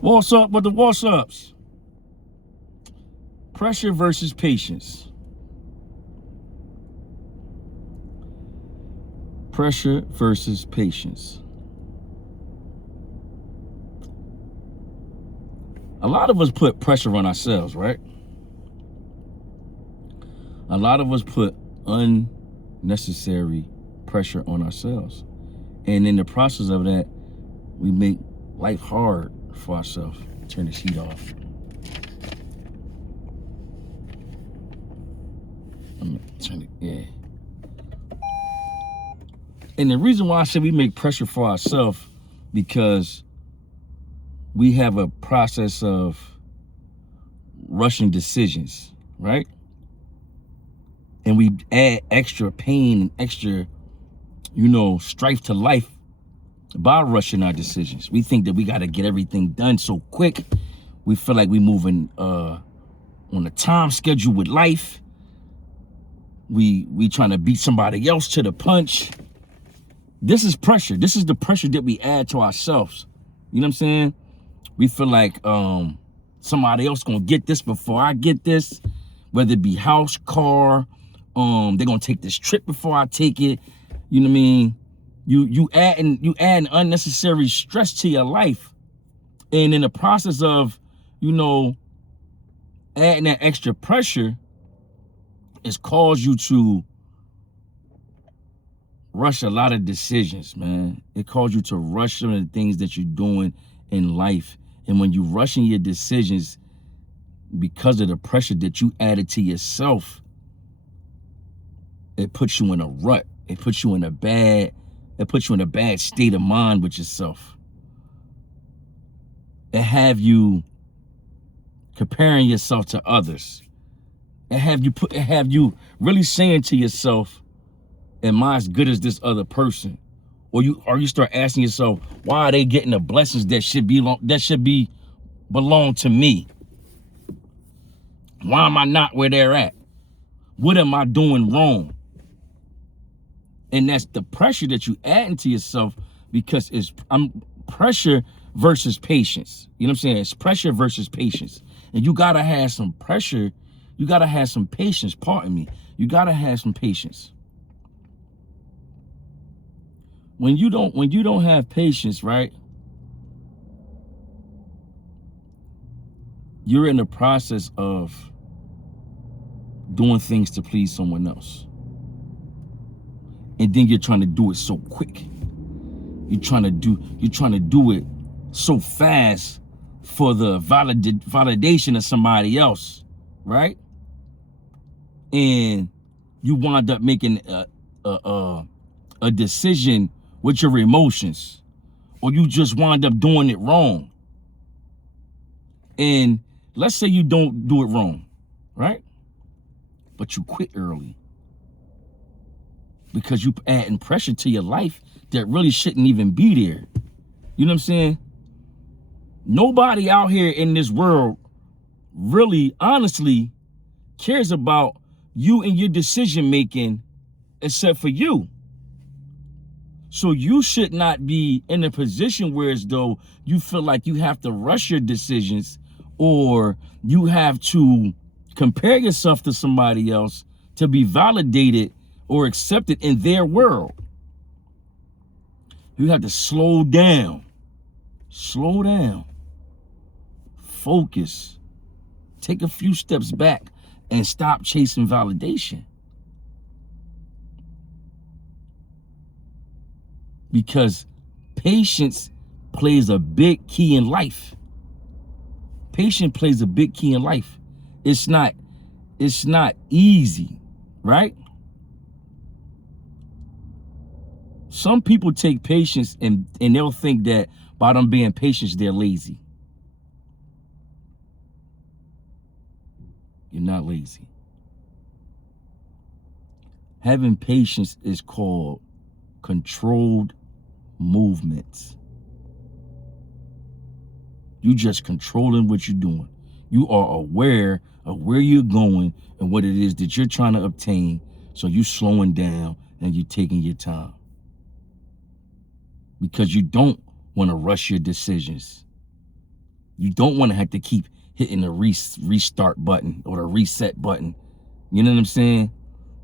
What's up with the what's ups? Pressure versus patience. Pressure versus patience. A lot of us put pressure on ourselves, right? A lot of us put unnecessary pressure on ourselves. And in the process of that, we make life hard for ourselves. Turn this heat off. Yeah. And the reason why I say we make pressure for ourselves, because we have a process of rushing decisions, right? And we add extra pain and extra, strife to life by rushing our decisions. We think that we got to get everything done so quick. We feel like we're moving on a time schedule with life. We trying to beat somebody else to the punch. This is pressure. This is the pressure that we add to ourselves. You know what I'm saying? We feel like somebody else gonna get this before I get this, whether it be house, car, they're gonna take this trip before I take it. You know what I mean? You add unnecessary stress to your life. And in the process of, adding that extra pressure, it's caused you to rush a lot of decisions, man. It caused you to rush some of the things that you're doing in life. And when you're rushing your decisions because of the pressure that you added to yourself, it puts you in a rut. It puts you in a bad state of mind with yourself. It have you comparing yourself to others. It have you really saying to yourself, am I as good as this other person? Or you start asking yourself, why are they getting the blessings that should belong to me? Why am I not where they're at? What am I doing wrong? And that's the pressure that you add into yourself, because I'm pressure versus patience. You know what I'm saying? It's pressure versus patience. And you gotta have some pressure. You gotta have some patience. Pardon me. You gotta have some patience. When you don't have patience, right? You're in the process of doing things to please someone else. And then you're trying to do it so quick. You're trying to do it so fast for the validation of somebody else, right? And you wind up making a decision with your emotions, or you just wind up doing it wrong. And let's say you don't do it wrong, right? But you quit early because you adding pressure to your life that really shouldn't even be there. You know what I'm saying? Nobody out here in this world really, honestly, cares about you and your decision making except for you. So you should not be in a position where as though you feel like you have to rush your decisions, or you have to compare yourself to somebody else to be validated or accepted in their world. You have to slow down, focus, take a few steps back, and stop chasing validation. Because patience plays a big key in life. Patience plays a big key in life. It's not easy, right? Some people take patience and they'll think that by them being patient, they're lazy. You're not lazy. Having patience is called controlled movements. You just controlling what you're doing. You are aware of where you're going and what it is that you're trying to obtain. So you slowing down and you taking your time. Because you don't want to rush your decisions. You don't want to have to keep hitting the restart button or the reset button. You know what I'm saying?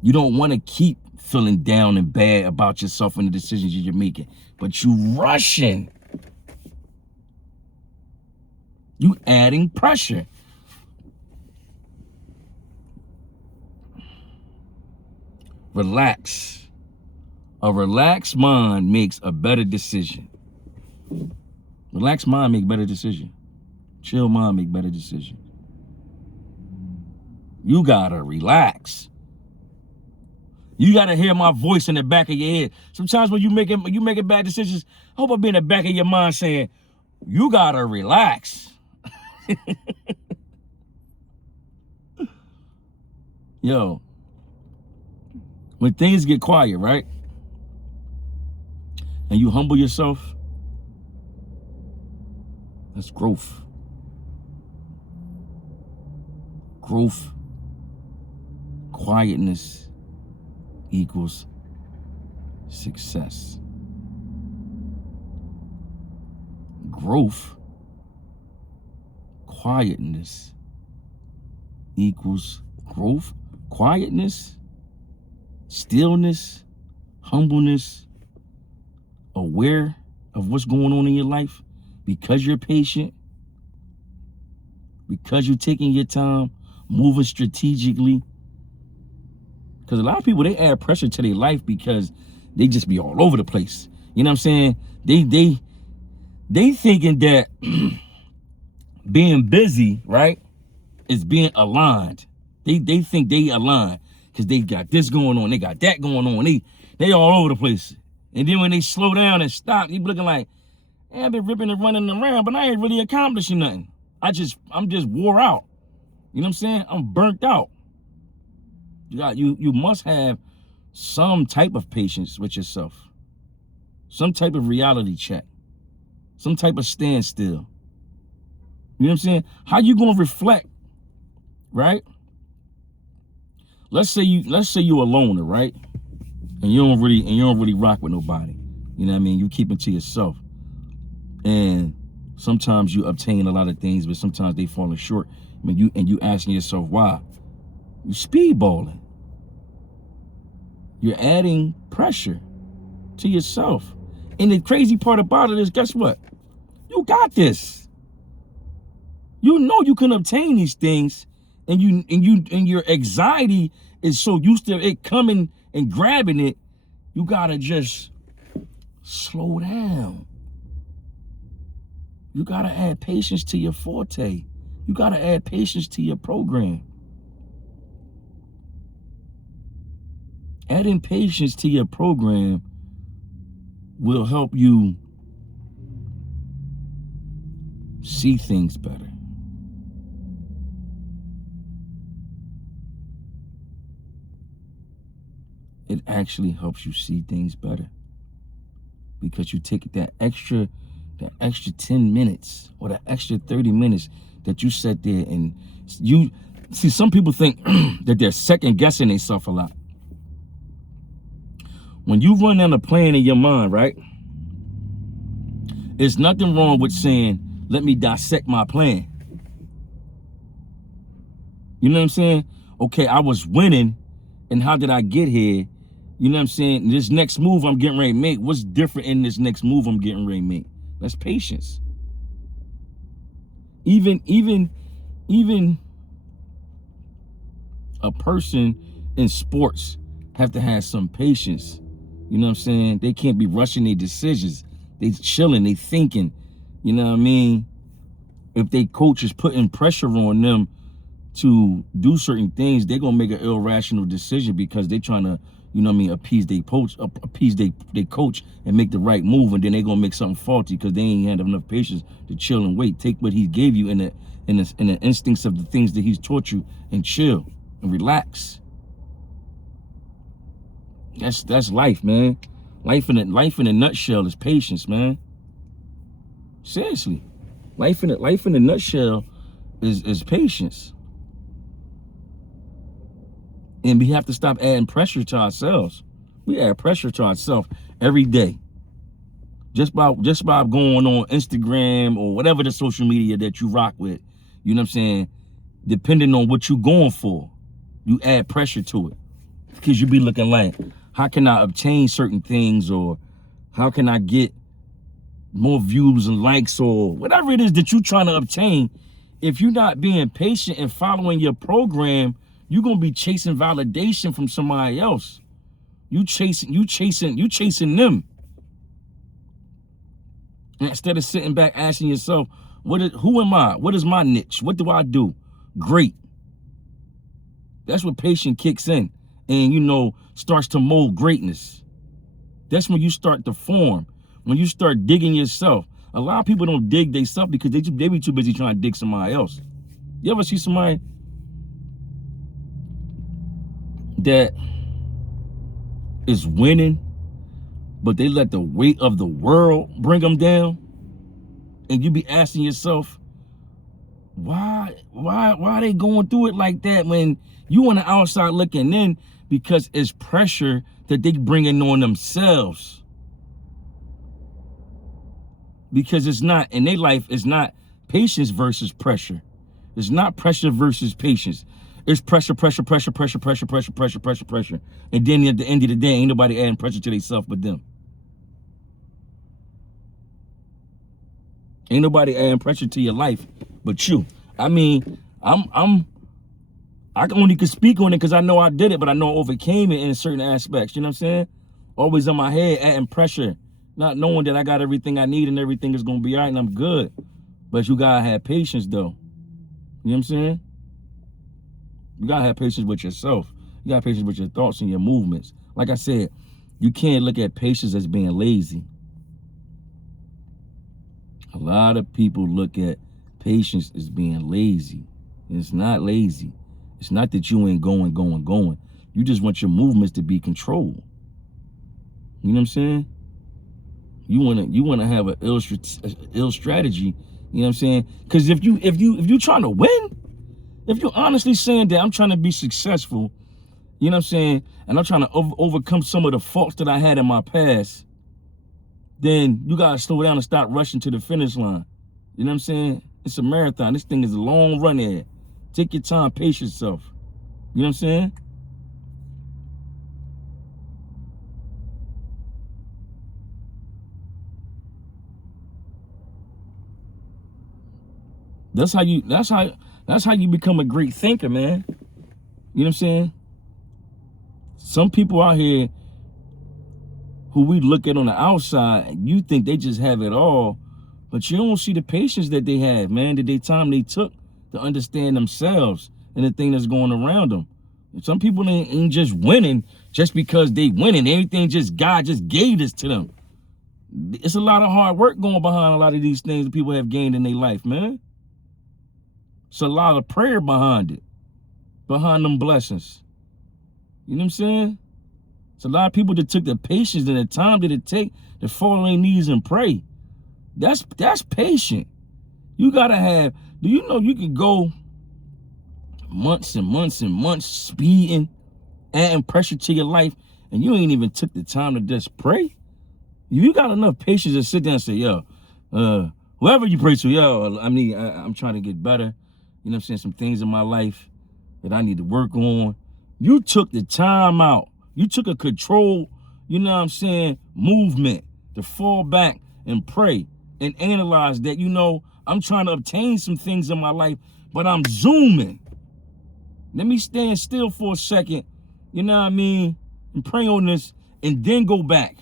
You don't want to keep feeling down and bad about yourself and the decisions you're making, but you rushing. You adding pressure. Relax. A relaxed mind makes a better decision. Relaxed mind make better decision. Chill mind make better decision. You gotta relax. You gotta hear my voice in the back of your head. Sometimes when you making bad decisions, I hope I be in the back of your mind saying, you gotta relax. Yo, when things get quiet, right? And you humble yourself, that's growth. Growth, quietness equals success. Growth, quietness equals growth. Quietness, stillness, humbleness, aware of what's going on in your life because you're patient, because you're taking your time, moving strategically. Because a lot of people, they add pressure to their life because they just be all over the place. You know what I'm saying? They thinking that being busy, right, is being aligned. They think they aligned because they got this going on, they got that going on. They all over the place. And then when they slow down and stop, they be looking like, hey, I've been ripping and running around, but I ain't really accomplishing nothing. I'm just wore out. You know what I'm saying? I'm burnt out. You must have some type of patience with yourself, some type of reality check, some type of standstill. You know what I'm saying? How you gonna reflect, right? Let's say you a loner, right? And you don't really rock with nobody. You know what I mean? You keep it to yourself. And sometimes you obtain a lot of things, but sometimes they falling short. I mean, you asking yourself why. You speedballing. You're adding pressure to yourself. And the crazy part about it is, guess what? You got this. You know you can obtain these things, and your anxiety is so used to it coming and grabbing it, you gotta just slow down. You gotta add patience to your forte. You gotta add patience to your program. Adding patience to your program will help you see things better. It actually helps you see things better because you take that extra 10 minutes or the extra 30 minutes that you sat there and you see. Some people think that they're second guessing themselves a lot. When you run down a plan in your mind, right? There's nothing wrong with saying, let me dissect my plan. You know what I'm saying? Okay, I was winning, and how did I get here? You know what I'm saying? This next move I'm getting ready to make, what's different in this next move I'm getting ready to make? That's patience. Even a person in sports have to have some patience. You know what I'm saying? They can't be rushing their decisions. They chilling, they thinking. You know what I mean? If they coach is putting pressure on them to do certain things, they're gonna make an irrational decision because they're trying to, you know what I mean, appease they coach and make the right move, and then they're gonna make something faulty because they ain't had enough patience to chill and wait. Take what he gave you in the instincts of the things that he's taught you and chill and relax. That's life, man. Life in a nutshell is patience, man. Seriously. Life in a nutshell is patience. And we have to stop adding pressure to ourselves. We add pressure to ourselves every day. Just by going on Instagram or whatever the social media that you rock with, you know what I'm saying? Depending on what you're going for, you add pressure to it. Because you be looking like, how can I obtain certain things, or how can I get more views and likes, or whatever it is that you're trying to obtain. If you're not being patient and following your program, you're gonna be chasing validation from somebody else. You chasing them. Instead of sitting back asking yourself, who am I? What is my niche? What do I do? Great. That's what patience kicks in and, starts to mold greatness. That's when you start to form, when you start digging yourself. A lot of people don't dig themselves because they be too busy trying to dig somebody else. You ever see somebody that is winning, but they let the weight of the world bring them down? And you be asking yourself, why are they going through it like that when you on the outside looking in? Because it's pressure that they bringing on themselves. Because it's not, in their life, it's not patience versus pressure. It's not pressure versus patience. It's pressure. And then at the end of the day, ain't nobody adding pressure to themselves but them. Ain't nobody adding pressure to your life but you. I mean, I only could speak on it because I know I did it, but I know I overcame it in certain aspects. You know what I'm saying? Always in my head, adding pressure, not knowing that I got everything I need and everything is gonna be all right and I'm good. But you gotta have patience though. You know what I'm saying? You gotta have patience with yourself. You gotta have patience with your thoughts and your movements. Like I said, you can't look at patience as being lazy. A lot of people look at patience as being lazy. It's not lazy. It's not that you ain't going. You just want your movements to be controlled. You know what I'm saying? You wanna have an ill strategy. You know what I'm saying? Because if you trying to win, if you're honestly saying that I'm trying to be successful, you know what I'm saying, and I'm trying to overcome some of the faults that I had in my past, then you gotta slow down and stop rushing to the finish line. You know what I'm saying? It's a marathon. This thing is a long run here. Take your time, pace yourself. You know what I'm saying? That's how you become a great thinker, man. You know what I'm saying? Some people out here who we look at on the outside, and you think they just have it all, but you don't see the patience that they have, man, that time they took to understand themselves and the thing that's going around them. And some people ain't just winning just because they winning. Everything God just gave this to them. It's a lot of hard work going behind a lot of these things that people have gained in their life, man. It's a lot of prayer behind it, behind them blessings. You know what I'm saying? It's a lot of people that took the patience and the time that it take to fall on their knees and pray. That's patient. You gotta have. Do you know you can go months and months and months speeding, adding pressure to your life, and you ain't even took the time to just pray? You got enough patience to sit there and say, yo, whoever you pray to, yo, I'm trying to get better. You know what I'm saying? Some things in my life that I need to work on. You took the time out. You took a control, you know what I'm saying, movement to fall back and pray and analyze that, I'm trying to obtain some things in my life, but I'm zooming. Let me stand still for a second, you know what I mean, and pray on this and then go back.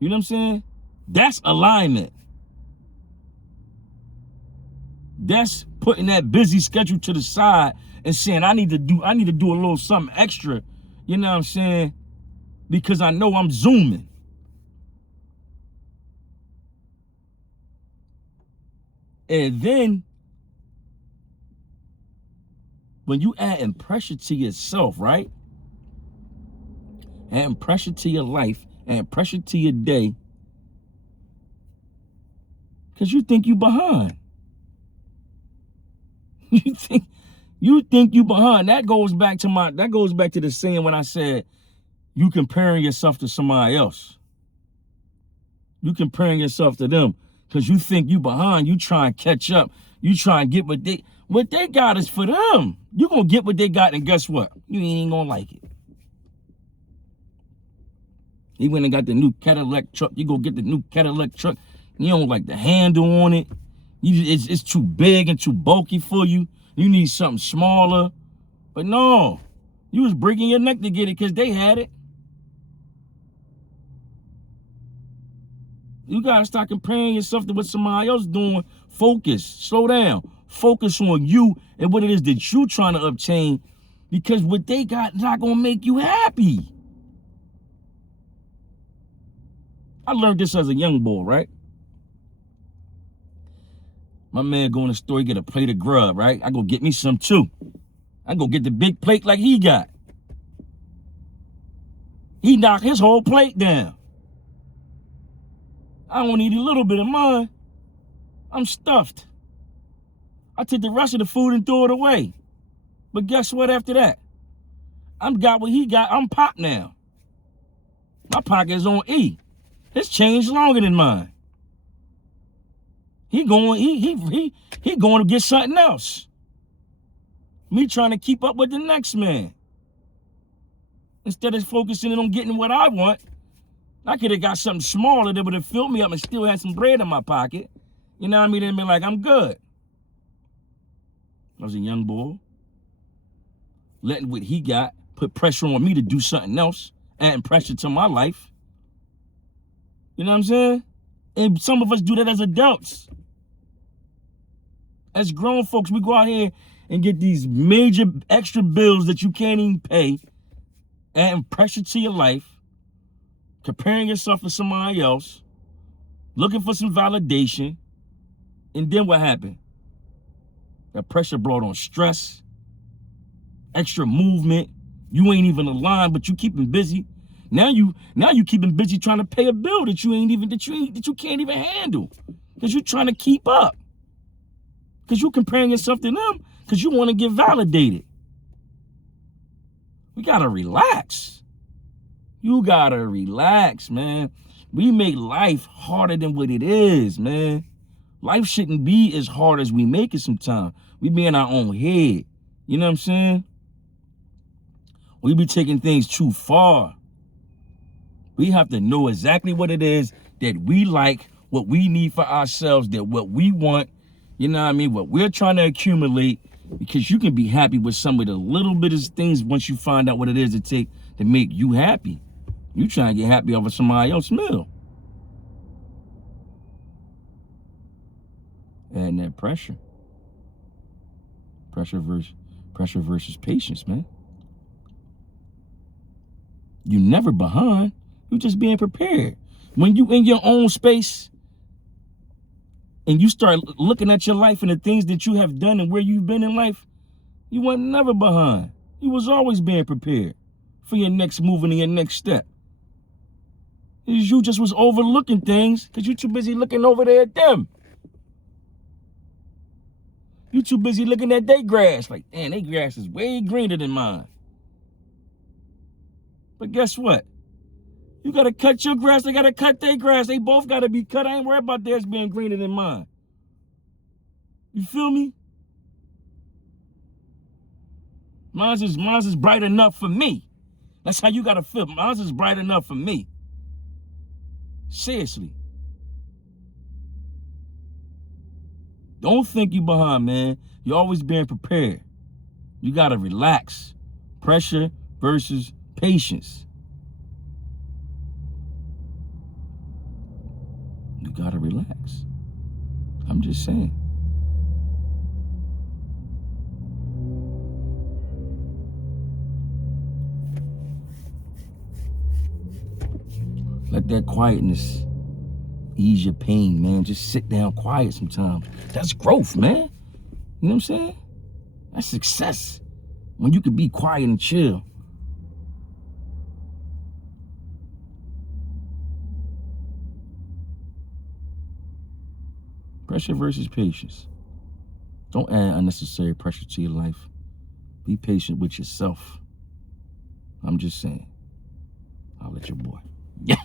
You know what I'm saying? That's alignment. That's putting that busy schedule to the side and saying, I need to do a little something extra, you know what I'm saying? Because I know I'm zooming. And then when you adding pressure to yourself, right? Adding pressure to your life, adding pressure to your day, because you think you behind. You think you behind. That goes back to the saying when I said you comparing yourself to somebody else. You comparing yourself to them because you think you behind. You try and catch up. You try and get what they got is for them. You gonna get what they got, and guess what? You ain't gonna like it. He went and got the new Cadillac truck. You go get the new Cadillac truck. You don't like the handle on it. It's too big and too bulky for you. You need something smaller. But no, you was breaking your neck to get it because they had it. You gotta start comparing yourself to what somebody else doing. Focus, slow down. Focus on you and what it is that you trying to obtain, because what they got is not gonna make you happy. I learned this as a young boy, right? My man go in the store, he get a plate of grub, right? I go get me some too. I go get the big plate like he got. He knocked his whole plate down. I don't eat a little bit of mine. I'm stuffed. I took the rest of the food and threw it away. But guess what after that? I'm got what he got. I'm popped now. My pocket is on E. His change longer than mine. He going to get something else. Me trying to keep up with the next man. Instead of focusing on getting what I want, I could have got something smaller that would have filled me up and still had some bread in my pocket. You know what I mean? And been like, I'm good. I was a young boy. Letting what he got put pressure on me to do something else, adding pressure to my life. You know what I'm saying? And some of us do that as adults. As grown folks, we go out here and get these major extra bills that you can't even pay, adding pressure to your life, comparing yourself to somebody else, looking for some validation, and then what happened? That pressure brought on stress, extra movement. You ain't even aligned, but you keeping busy. Now you keeping busy trying to pay a bill that you can't even handle, because you trying to keep up. Because you comparing yourself to them because you want to get validated. We gotta relax. You gotta relax, man. We make life harder than what it is, man. Life shouldn't be as hard as we make it sometimes. We be in our own head. You know what I'm saying? We be taking things too far. We have to know exactly what it is that we like, what we need for ourselves, that what we want, you know what I mean, what we're trying to accumulate, because you can be happy with some of the little bit of things once you find out what it is to take to make you happy. You trying to get happy over somebody else's meal. And that pressure. Pressure versus patience, man. You never behind. You just being prepared. When you in your own space and you start looking at your life and the things that you have done and where you've been in life, you weren't never behind. You was always being prepared for your next move and your next step. You just was overlooking things because you're too busy looking over there at them. You too busy looking at their grass. Like, damn, their grass is way greener than mine. But guess what? You got to cut your grass. They got to cut their grass. They both got to be cut. I ain't worried about theirs being greener than mine. You feel me? Mine's is bright enough for me. That's how you got to feel. Mine's is bright enough for me. Seriously. Don't think you behind, man. You're always being prepared. You got to relax. Pressure versus patience. You got to relax. I'm just saying. Let that quietness ease your pain, man. Just sit down quiet sometimes. That's growth, man. You know what I'm saying? That's success. When you can be quiet and chill. Pressure versus patience. Don't add unnecessary pressure to your life. Be patient with yourself. I'm just saying. I'll let your boy. Yeah.